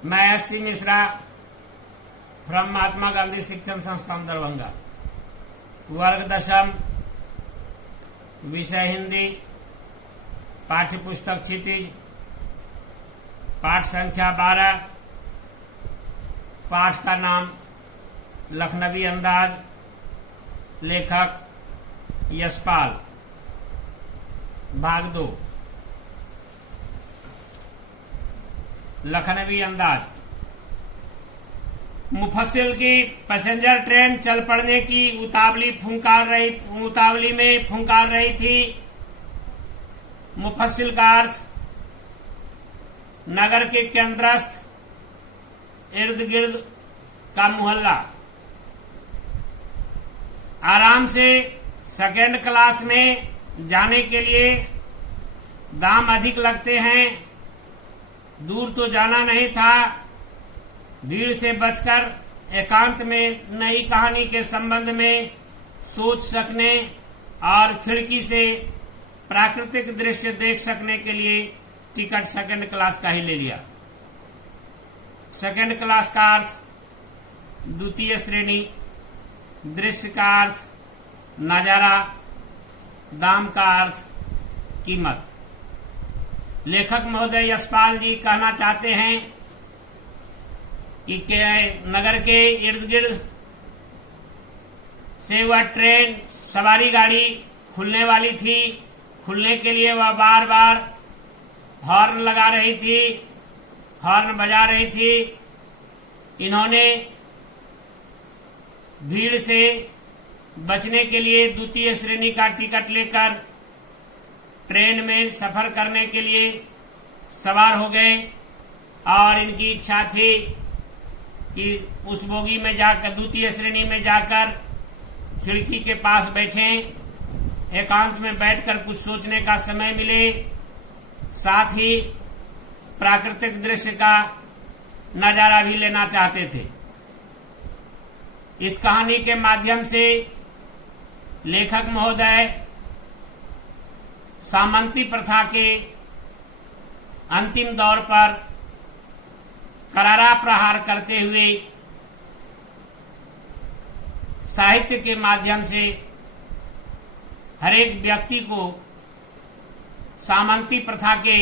मैं SC. Mishra from Mahatma Gandhi शिक्षण संस्थान दरभंगा। वर्ग दशम, विषय हिंदी, पाठ्य पुस्तक क्षितिज, पाठ संख्या 12। पाठ का नाम लखनवी अंदाज, लेखक यशपाल। भाग 2, लखनवी अंदाज। मुफस्सिल की पैसेंजर ट्रेन चल पड़ने की उतावली में फुंकार रही थी। मुफस्सिल का अर्थ नगर के केंद्रस्थ इर्द गिर्द का मोहल्ला। आराम से सेकेंड क्लास में जाने के लिए दाम अधिक लगते हैं। दूर तो जाना नहीं था। भीड़ से बचकर एकांत में नई कहानी के संबंध में सोच सकने और खिड़की से प्राकृतिक दृश्य देख सकने के लिए टिकट सेकंड क्लास का ही ले लिया। सेकंड क्लास का अर्थ द्वितीय श्रेणी, दृश्य का अर्थ नजारा, दाम का अर्थ कीमत। लेखक महोदय यशपाल जी कहना चाहते हैं कि नगर के इर्द गिर्द से वह ट्रेन सवारी गाड़ी खुलने वाली थी। खुलने के लिए वह बार बार हॉर्न लगा रही थी, हॉर्न बजा रही थी। इन्होंने भीड़ से बचने के लिए द्वितीय श्रेणी का टिकट लेकर ट्रेन में सफर करने के लिए सवार हो गए और इनकी इच्छा थी कि उस बोगी में जाकर, द्वितीय श्रेणी में जाकर खिड़की के पास बैठें, एकांत में बैठकर कुछ सोचने का समय मिले, साथ ही प्राकृतिक दृश्य का नजारा भी लेना चाहते थे। इस कहानी के माध्यम से लेखक महोदय सामंती प्रथा के अंतिम दौर पर करारा प्रहार करते हुए साहित्य के माध्यम से हरेक व्यक्ति को सामंती प्रथा के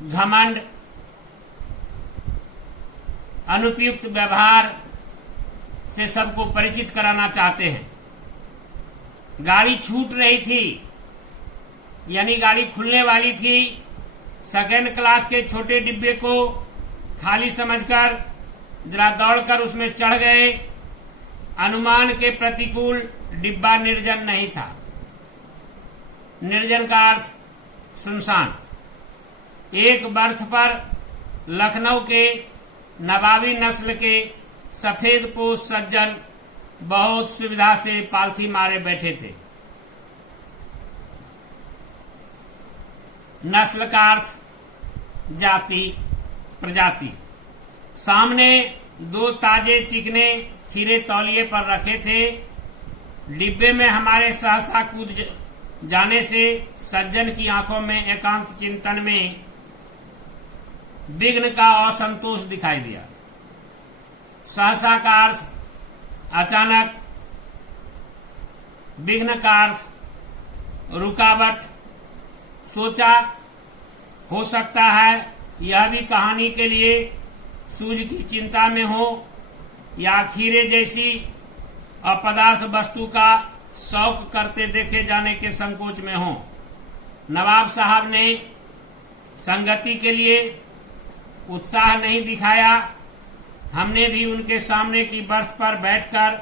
घमंड, अनुपयुक्त व्यवहार से सबको परिचित कराना चाहते हैं। गाड़ी छूट रही थी, यानी गाड़ी खुलने वाली थी। सेकेंड क्लास के छोटे डिब्बे को खाली समझकर जरा दौड़कर उसमें चढ़ गए। अनुमान के प्रतिकूल डिब्बा निर्जन नहीं था। निर्जन का अर्थ सुनसान। एक बर्थ पर लखनऊ के नवाबी नस्ल के सफेद पोश सज्जन बहुत सुविधा से पालथी मारे बैठे थे। नस्ल का अर्थ जाति, प्रजाति। सामने 2 ताजे चिकने खीरे तौलिए पर रखे थे। डिब्बे में हमारे सहसा कूद जाने से सज्जन की आंखों में एकांत चिंतन में विघ्न का असंतोष दिखाई दिया। सहसा का अर्थ अचानक, विघ्न का अर्थ रुकावट। सोचा हो सकता है यह भी कहानी के लिए सूझ की चिंता में हो या खीरे जैसी अपदार्थ वस्तु का शौक करते देखे जाने के संकोच में हो। नवाब साहब ने संगति के लिए उत्साह नहीं दिखाया। हमने भी उनके सामने की बर्थ पर बैठकर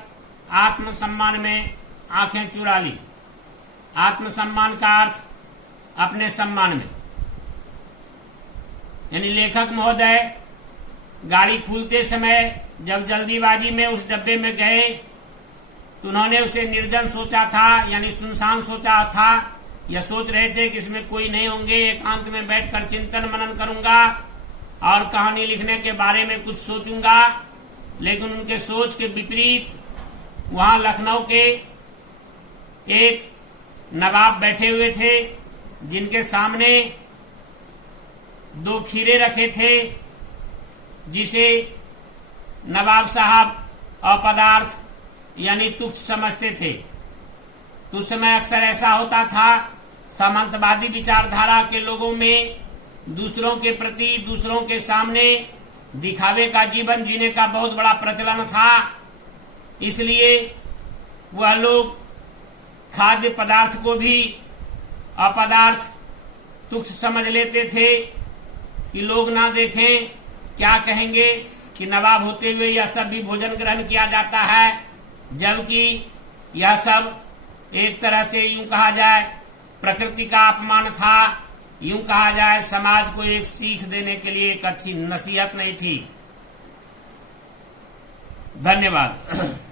आत्मसम्मान में आंखें चुरा ली। आत्मसम्मान का अर्थ अपने सम्मान में, यानी लेखक महोदय गाड़ी खुलते समय जब जल्दीबाजी में उस डब्बे में गए तो उन्होंने उसे निर्जन सोचा था, यानी सुनसान सोचा था। यह सोच रहे थे कि इसमें कोई नहीं होंगे, एकांत में बैठकर चिंतन मनन करूंगा और कहानी लिखने के बारे में कुछ सोचूंगा। लेकिन उनके सोच के विपरीत वहां लखनऊ के एक नवाब बैठे हुए थे जिनके सामने 2 खीरे रखे थे जिसे नवाब साहब अपदार्थ यानी तुच्छ समझते थे। तो उस समय अक्सर ऐसा होता था, सामंतवादी विचारधारा के लोगों में दूसरों के प्रति, दूसरों के सामने दिखावे का जीवन जीने का बहुत बड़ा प्रचलन था। इसलिए वह लोग खाद्य पदार्थ को भी अपदार्थ तुच्छ समझ लेते थे कि लोग ना देखें, क्या कहेंगे कि नवाब होते हुए यह सब भी भोजन ग्रहण किया जाता है, जबकि यह सब एक तरह से यूं कहा जाए प्रकृति का अपमान था, यूं कहा जाए समाज को एक सीख देने के लिए एक अच्छी नसीहत नहीं थी। धन्यवाद।